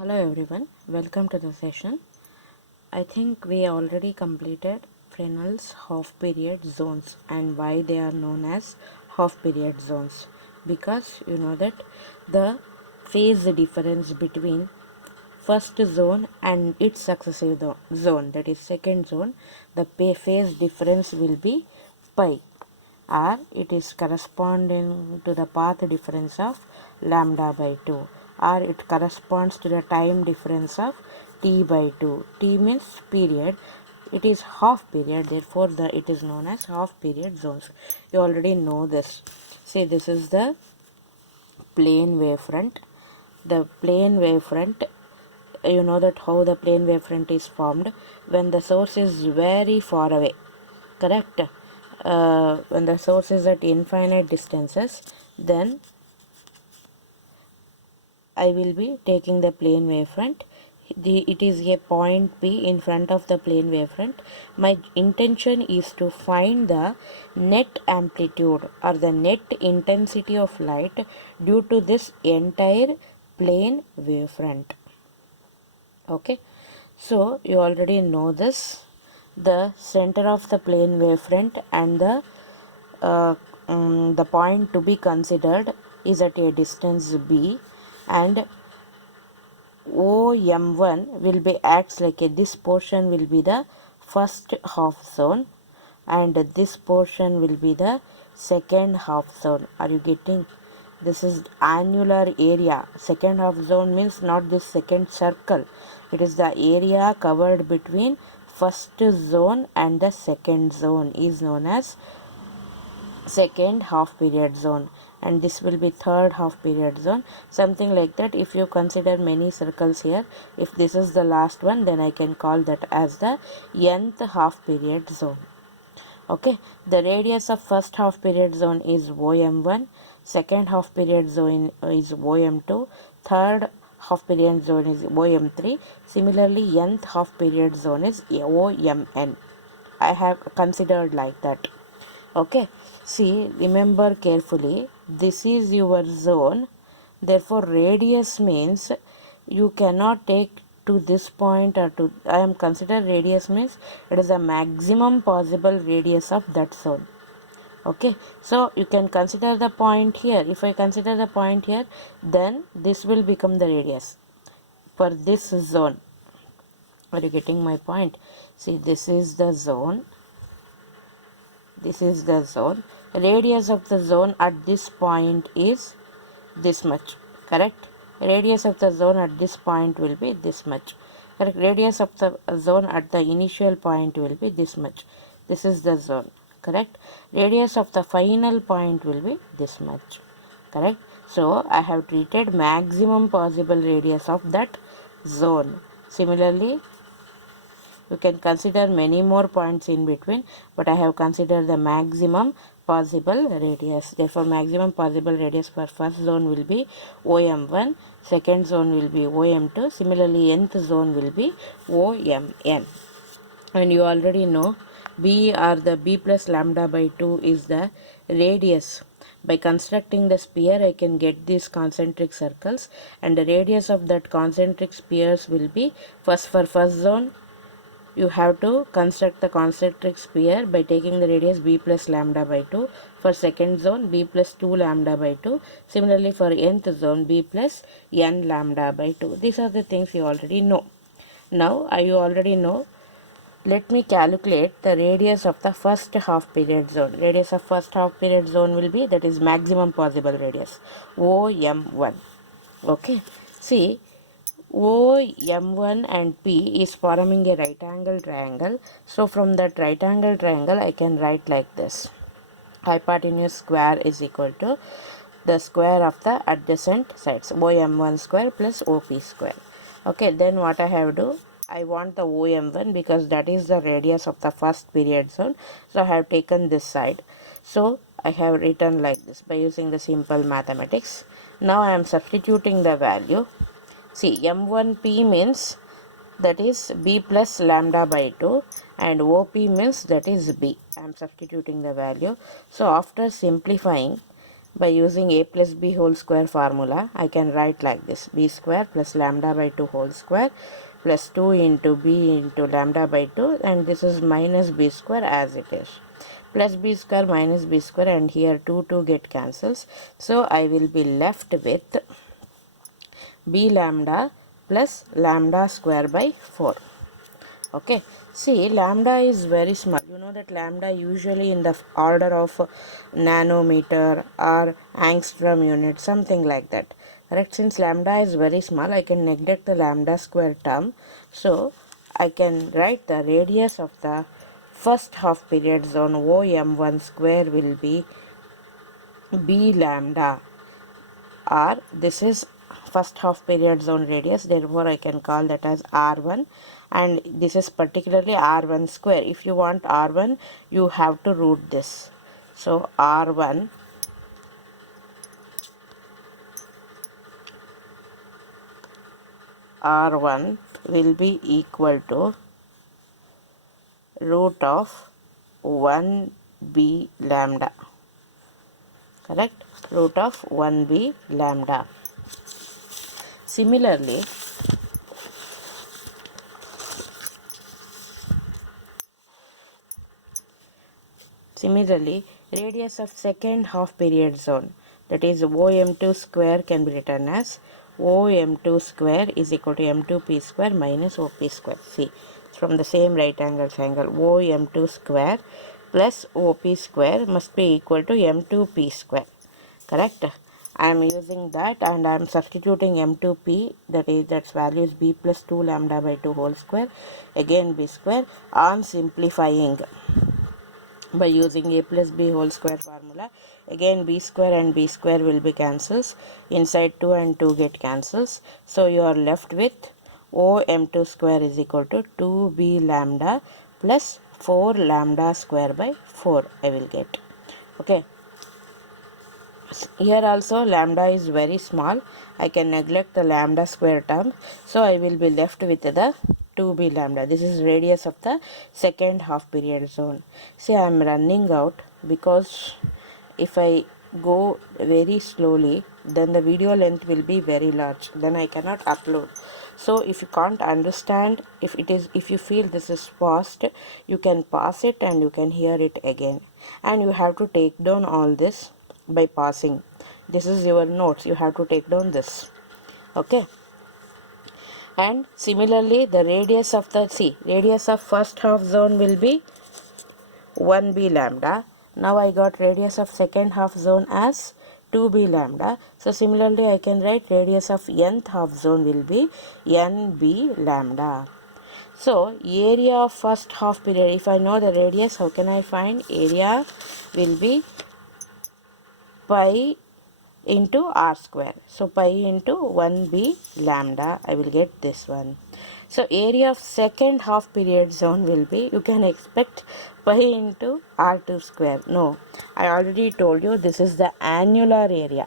Hello everyone, welcome to the session. I think we already completed Fresnel's half period zones and why they are known as half period zones, because you know that the phase difference between first zone and its successive zone, that is second zone, the phase difference will be pi, or it is corresponding to the path difference of lambda by 2, or it corresponds to the time difference of t by 2. T means period, it is half period, therefore it is known as half period zones. You already know this. See, this is the plane wavefront. The plane wavefront, you know that how the plane wavefront is formed when the source is very far away, correct? When the source is at infinite distances, then I will be taking the plane wavefront. It is a point P in front of the plane wavefront. My intention is to find the net amplitude or the net intensity of light due to this entire plane wavefront. Okay, so you already know this. The center of the plane wavefront and the point to be considered is at a distance b, and OM1 will be acts like this portion will be the first half zone and this portion will be the second half zone. Are you getting? This is annular area. Second half zone means not this second circle. It is the area covered between first zone and the second zone is known as second half period zone, and this will be third half period zone, something like that. If you consider many circles here, if this is the last one, then I can call that as the nth half period zone. Okay, the radius of first half period zone is OM1, second half period zone is OM2, third half period zone is OM3. Similarly, nth half period zone is OMN. I have considered like that. Okay, see, remember carefully, this is your zone, therefore radius means you cannot take to this point or to, I am consider radius means it is the maximum possible radius of that zone. Okay, so you can consider the point here. If I consider the point here, then this will become the radius for this zone. Are you getting my point? See, this is the zone, this is the zone. Radius of the zone at this point is this much, correct? Radius of the zone at this point will be this much, correct? Radius of the zone at the initial point will be this much. This is the zone, correct? Radius of the final point will be this much, correct? So I have treated maximum possible radius of that zone. Similarly, you can consider many more points in between, but I have considered the maximum possible radius. Therefore, maximum possible radius for first zone will be OM1, second zone will be OM2, similarly nth zone will be OMN. And you already know B, or the B plus lambda by 2, is the radius. By constructing the sphere, I can get these concentric circles, and the radius of that concentric spheres will be, first for first zone, you have to construct the concentric sphere by taking the radius b plus lambda by 2. For second zone, b plus 2 lambda by 2. Similarly, for nth zone, b plus n lambda by 2. These are the things you already know. Now, you already know. Let me calculate the radius of the first half period zone. Radius of first half period zone will be, that is maximum possible radius, OM1. Okay. See, OM1 and P is forming a right angle triangle. So from that right angle triangle, I can write like this. Hypotenuse square is equal to the square of the adjacent sides, OM1 square plus OP square. Okay, then what I have to do, I want the OM1 because that is the radius of the first period zone. So I have taken this side. So I have written like this by using the simple mathematics. Now I am substituting the value. See, M1P means that is B plus lambda by 2, and OP means that is B. I am substituting the value. So after simplifying, by using a plus b whole square formula, I can write like this: b square plus lambda by 2 whole square plus 2 into b into lambda by 2, and this is minus b square as it is, plus b square minus b square, and here 2 get cancels. So I will be left with b lambda plus lambda square by 4. Okay, see, lambda is very small. You know that lambda usually in the order of nanometer or angstrom unit, something like that, correct? Since lambda is very small, I can neglect the lambda square term, so I can write the radius of the first half period zone OM1 square will be b lambda, or this is first half period zone radius, therefore I can call that as r1, and this is particularly r1 square. If you want r1, you have to root this, so r1 will be equal to root of 1b lambda, correct? Root of 1b lambda. Similarly, radius of second half period zone, that is OM2 square, can be written as OM2 square is equal to M2P square minus OP square. See, from the same right angle triangle, OM2 square plus OP square must be equal to M2P square, correct? I am using that and I am substituting M2P, that is, that's value is b plus 2 lambda by 2 whole square, again b square, on simplifying by using a plus b whole square formula, again b square and b square will be cancels, inside 2 and 2 get cancels, so you are left with OM2 square is equal to 2b lambda plus 4 lambda square by 4 I will get. Okay, here also lambda is very small, I can neglect the lambda square term, so I will be left with the 2b lambda. This is radius of the second half period zone. See, I am running out because if I go very slowly, then the video length will be very large, then I cannot upload. So if you can't understand, if you feel this is fast, you can pause it and you can hear it again, and you have to take down all this by passing. This is your notes, you have to take down this. Okay, and similarly the radius of the radius of first half zone will be 1b lambda. Now I got radius of second half zone as 2b lambda. So similarly I can write radius of nth half zone will be nb lambda. So area of first half period, if I know the radius, how can I find? Area will be pi into r square. So pi into 1b lambda, I will get this one. So area of second half period zone will be, you can expect pi into r2 square. No, I already told you this is the annular area,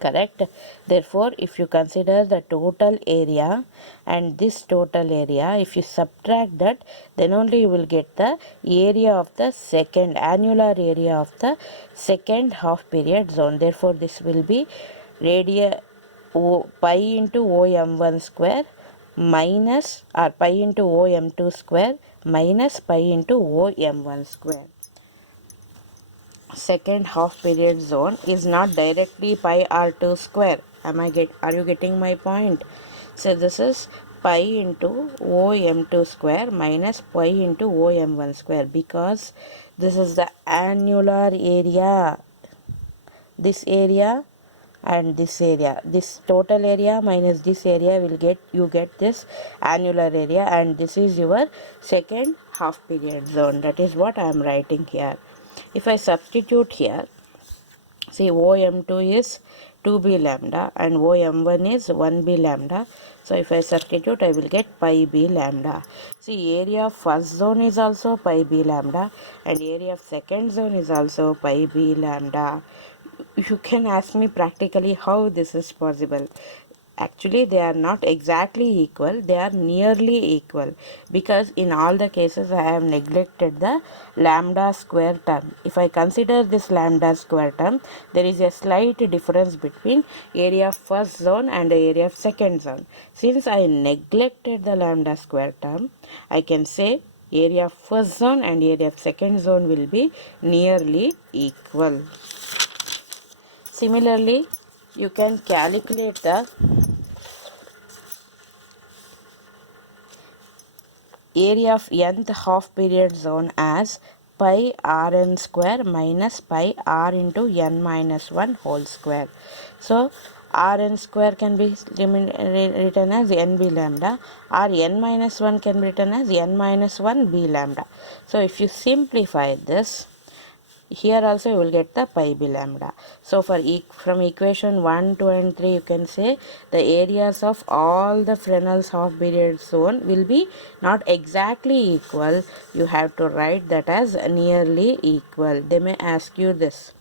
correct? Therefore if you consider the total area and this total area, if you subtract that, then only you will get the area of the second annular area of the second half period zone. Therefore this will be pi into OM1 square minus, or pi into OM2 square minus pi into OM1 square. Second half period zone is not directly pi r2 square. Are you getting my point? So this is pi into OM2 square minus pi into OM1 square, because this is the annular area. This area and this area, this total area minus this area will get, you get this annular area, and this is your second half period zone. That is what I am writing here. If I substitute here, see, OM2 is 2b lambda and OM1 is 1b lambda. So if I substitute, I will get pi b lambda. See, area of first zone is also pi b lambda and area of second zone is also pi b lambda. You can ask me practically how this is possible. Actually they are not exactly equal, they are nearly equal, because in all the cases I have neglected the lambda square term. If I consider this lambda square term, there is a slight difference between area of first zone and the area of second zone. Since I neglected the lambda square term, I can say area of first zone and area of second zone will be nearly equal. Similarly, you can calculate the area of nth half period zone as pi rn square minus pi r into n minus 1 whole square. So rn square can be written as nb lambda, or n minus 1 can be written as n minus 1 b lambda. So if you simplify this, here also you will get the pi b lambda. So for from equation 1, 2 and 3, you can say the areas of all the Fresnel's half period zone will be not exactly equal. You have to write that as nearly equal. They may ask you this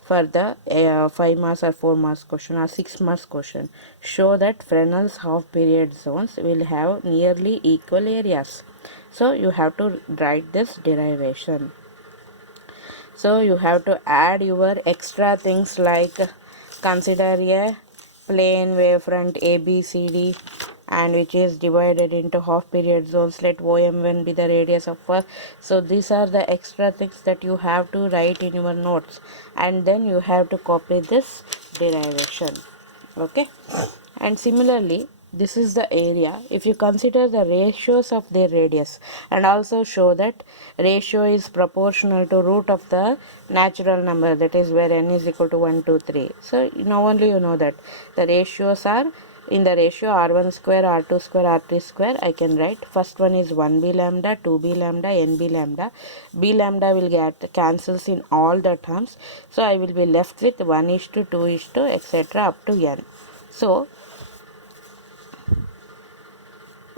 for the 5 marks or 4 marks question or 6 marks question. Show that Fresnel's half period zones will have nearly equal areas. So you have to write this derivation. So you have to add your extra things like consider a plane wavefront ABCD, and which is divided into half period zones. Let OM1 be the radius of first. So these are the extra things that you have to write in your notes, and then you have to copy this derivation. Okay, and similarly this is the area. If you consider the ratios of their radius and also show that ratio is proportional to root of the natural number, that is where n is equal to 1, 2, 3. So now only you know that the ratios are in the ratio r1 square, r2 square, r3 square. I can write first one is 1b lambda, 2b lambda, nb lambda. B lambda will get cancels in all the terms, so I will be left with 1:2, 2:, etc. up to n. So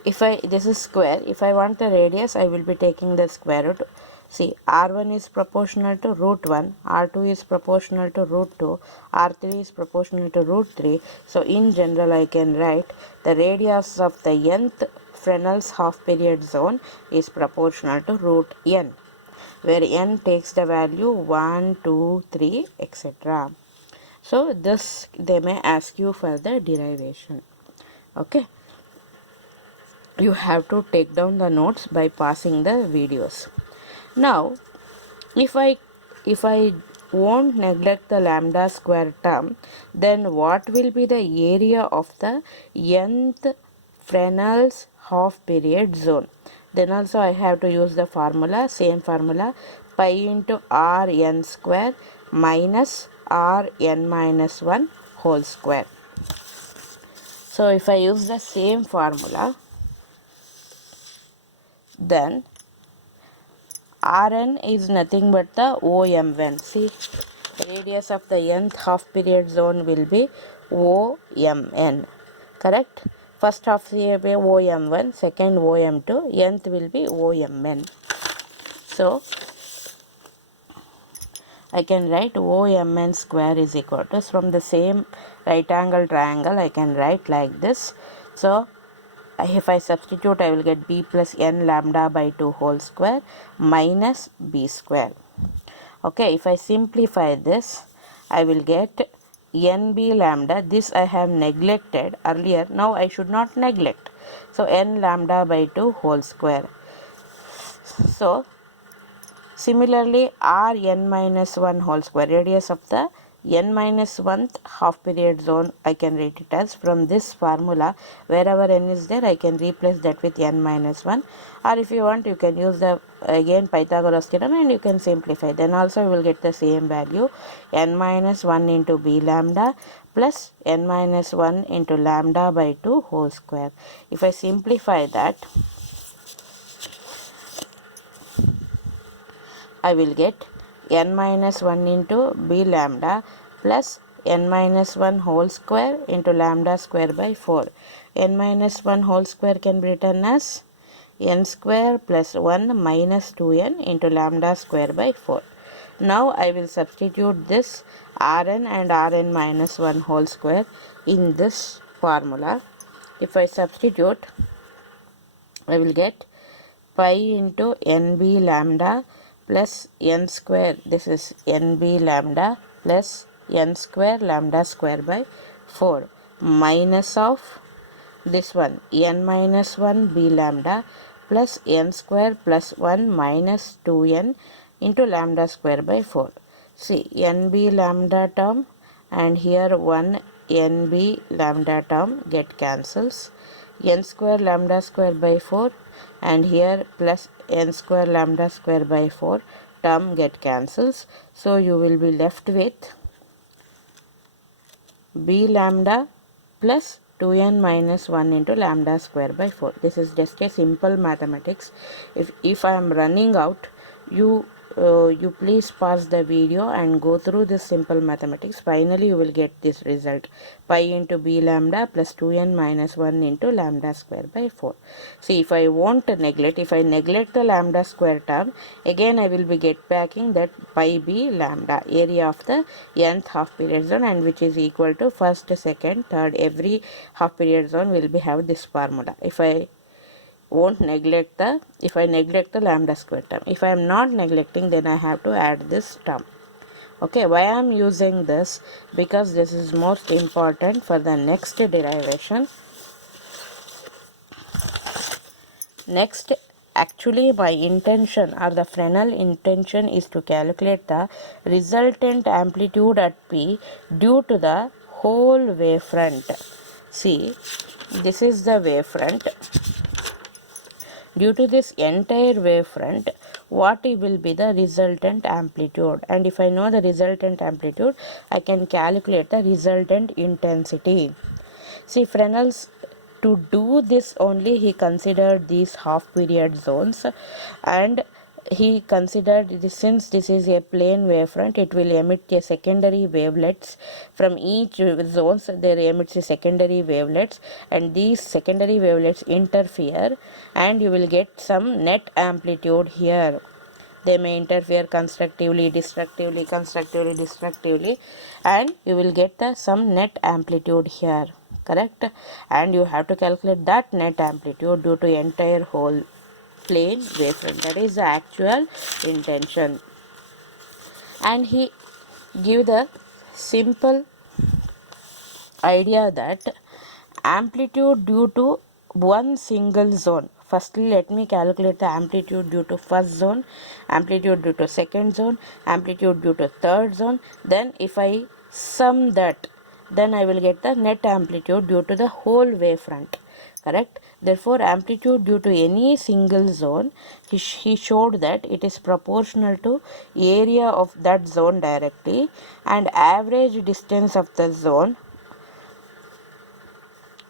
if this is square, if I want the radius, I will be taking the square root. See, r1 is proportional to root 1, r2 is proportional to root 2, r3 is proportional to root 3. So in general I can write the radius of the nth Fresnel's half period zone is proportional to root n, where n takes the value 1, 2, 3, etc. So this they may ask you for the derivation. Okay, you have to take down the notes by passing the videos. Now if I won't neglect the lambda square term, then what will be the area of the nth Fresnel's half period zone? Then also I have to use the formula, same formula, pi into rn square minus rn minus 1 whole square. So if I use the same formula, then Rn is nothing but the OM1. See, radius of the nth half period zone will be OMN. Correct? First half will be OM1, second OM2, nth will be OMN. So I can write OMN square is equal to, from the same right angle triangle I can write like this. So if I substitute, I will get b plus n lambda by 2 whole square minus b square. Okay, if I simplify this, I will get nb lambda. This I have neglected earlier. Now I should not neglect. So n lambda by 2 whole square. So similarly, rn minus 1 whole square, radius of the n minus 1th half period zone, I can write it as, from this formula, wherever n is there I can replace that with n minus 1, or if you want you can use the again Pythagoras theorem and you can simplify. Then also you will get the same value, n minus 1 into b lambda plus n minus 1 into lambda by 2 whole square. If I simplify that, I will get n minus 1 into b lambda plus n minus 1 whole square into lambda square by 4. N minus 1 whole square can be written as n square plus 1 minus 2n into lambda square by 4. Now I will substitute this Rn and Rn minus 1 whole square in this formula. If I substitute, I will get pi into nb lambda plus n square, this is nb lambda plus n square lambda square by 4 minus of this one n minus 1 b lambda plus n square plus 1 minus 2n into lambda square by 4. See, nb lambda term and here 1 nb lambda term get cancels. N square lambda square by 4 and here plus n square lambda square by 4 term get cancels. So you will be left with b lambda plus 2n minus 1 into lambda square by 4. This is just a simple mathematics. If I am running out, you please pause the video and go through this simple mathematics. Finally you will get this result, pi into b lambda plus 2n minus 1 into lambda square by 4. See, if I neglect the lambda square term, again I will be get backing that pi b lambda, area of the nth half period zone, and which is equal to first, second, third. Every half period zone will be have this formula. If I neglect the lambda square term. If I am not neglecting, then I have to add this term. Okay, why I am using this? Because this is most important for the next derivation. Next, actually my intention or the Fresnel intention is to calculate the resultant amplitude at P due to the whole wavefront. See, this is the wavefront. Due to this entire wavefront, what will be the resultant amplitude? And if I know the resultant amplitude, I can calculate the resultant intensity. See, Fresnel's, to do this only, he considered these half period zones, and he considered this, since this is a plane wavefront, it will emit a secondary wavelets from each zones. There emits a secondary wavelets, and these secondary wavelets interfere, and you will get some net amplitude here. They may interfere constructively, destructively, constructively, destructively, and you will get the some net amplitude here, correct? And you have to calculate that net amplitude due to entire whole plane wavefront. That is the actual intention. And he give the simple idea that amplitude due to one single zone. Firstly, let me calculate the amplitude due to first zone, amplitude due to second zone, amplitude due to third zone. Then if I sum that, then I will get the net amplitude due to the whole wavefront, correct? Therefore, amplitude due to any single zone, he showed that it is proportional to area of that zone directly, and average distance of the zone,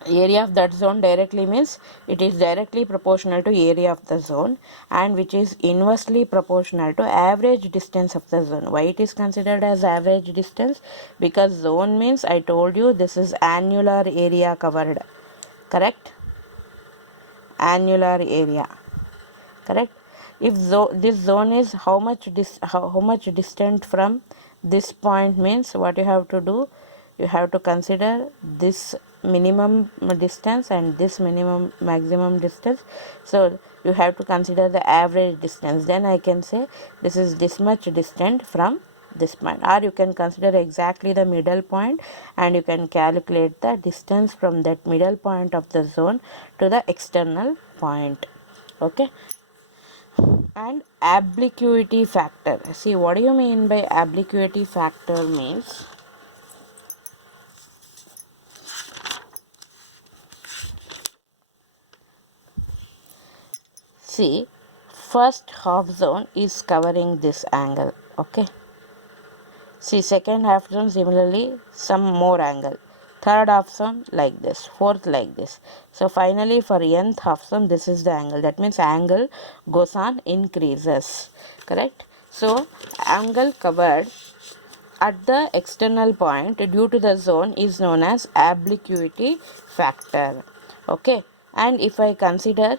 area of that zone directly means it is directly proportional to area of the zone, and which is inversely proportional to average distance of the zone. Why it is considered as average distance? Because zone means, I told you, this is annular area covered, correct? Annular area, correct? If this zone is how much distant from this point, means what you have to do, you have to consider this minimum distance and this maximum distance. So you have to consider the average distance. Then I can say this is this much distant from this point, or you can consider exactly the middle point, and you can calculate the distance from that middle point of the zone to the external point. Okay. And obliquity factor. See, what do you mean by obliquity factor? Means, see, first half zone is covering this angle, okay? See, second half zone similarly some more angle, third half zone like this, fourth like this. So finally for nth half zone, this is the angle. That means angle goes on increases, correct? So angle covered at the external point due to the zone is known as obliquity factor, okay? And if I consider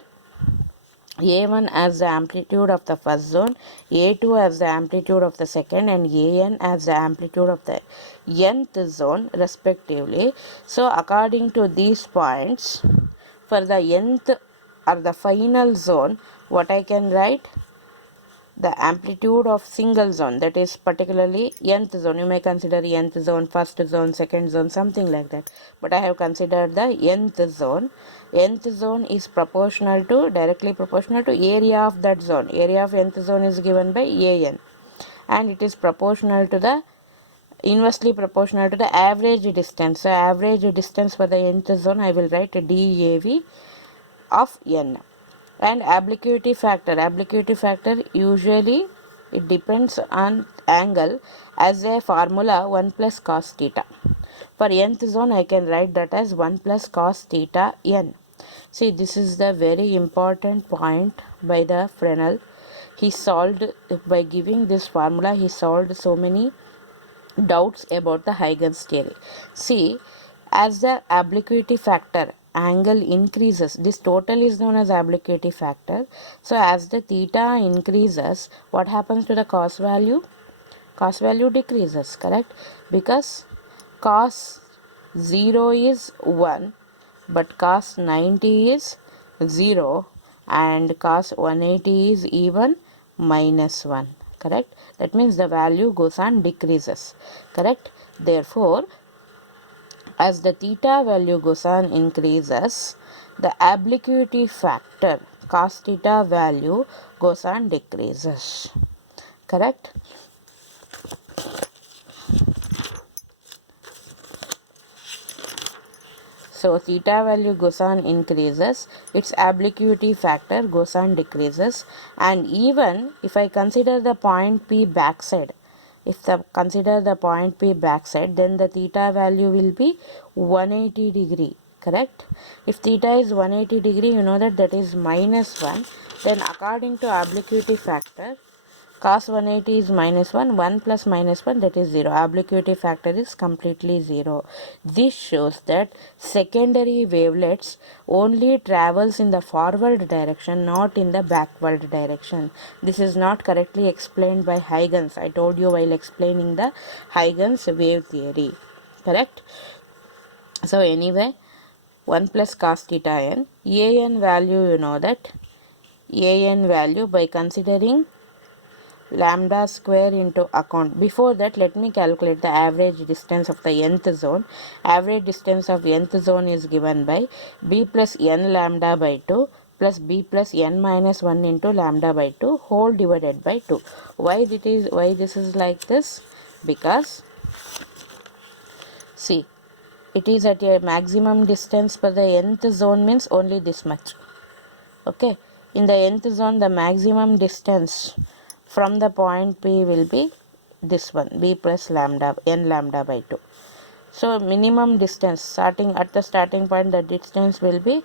A1 as the amplitude of the first zone, A2 as the amplitude of the second, and AN as the amplitude of the nth zone respectively. So according to these points, for the nth or the final zone, what I can write? The amplitude of single zone, that is particularly nth zone. You may consider nth zone, first zone, second zone, something like that, but I have considered the nth zone. Nth zone is proportional to, directly proportional to area of that zone. Area of nth zone is given by An, and it is proportional to the, inversely proportional to the average distance. So average distance for the nth zone, I will write DAV of n. And obliquity factor usually it depends on angle as a formula 1 plus cos theta. For nth zone I can write that as 1 plus cos theta n. See, this is the very important point by the Fresnel. He solved, by giving this formula, he solved so many doubts about the Huygens theory. See, as the obliquity factor angle increases, this total is known as obliquity factor. So as the theta increases, what happens to the cos value? Cos value decreases, correct? Because cos 0 is 1, but cos 90 is 0, and cos 180 is even minus 1, correct? That means the value goes on decreases, correct? Therefore, as the theta value goes on increases, the obliquity factor cos theta value goes on decreases, correct? So theta value goes on increases, its obliquity factor goes on decreases, and even if I consider the point P backside, consider the point P backside, then the theta value will be 180 degree, correct? If theta is 180 degree, you know that is minus 1. Then according to obliquity factor, cos 180 is minus 1, 1 plus minus 1, that is 0. Obliquity factor is completely 0. This shows that secondary wavelets only travels in the forward direction, not in the backward direction. This is not correctly explained by Huygens. I told you while explaining the Huygens wave theory, correct? So anyway, 1 plus cos theta n, an value, you know that an value, by considering lambda square into account. Before that, let me calculate the average distance of the nth zone. Average distance of nth zone is given by b plus n lambda by 2 plus b plus n minus 1 into lambda by 2 whole divided by 2. Why this is like this? Because see, it is at a maximum distance for the nth zone, means only this much. Okay, in the nth zone, the maximum distance from the point P will be this one, b plus lambda n lambda by 2. So minimum distance starting at the starting point, the distance will be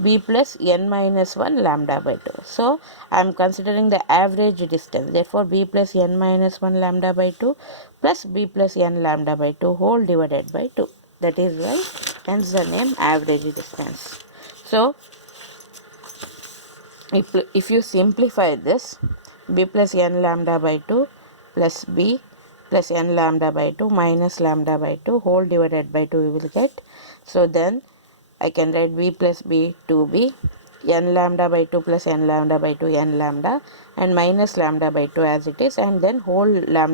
b plus n minus 1 lambda by 2. So I am considering the average distance. Therefore b plus n minus 1 lambda by 2 plus b plus n lambda by 2 whole divided by 2. That is why hence the name average distance. So if you simplify this, b plus n lambda by 2 plus b plus n lambda by 2 minus lambda by 2 whole divided by 2 you will get. So then I can write b plus b 2b, n lambda by 2 plus n lambda by 2 n lambda, and minus lambda by 2 as it is, and then whole lambda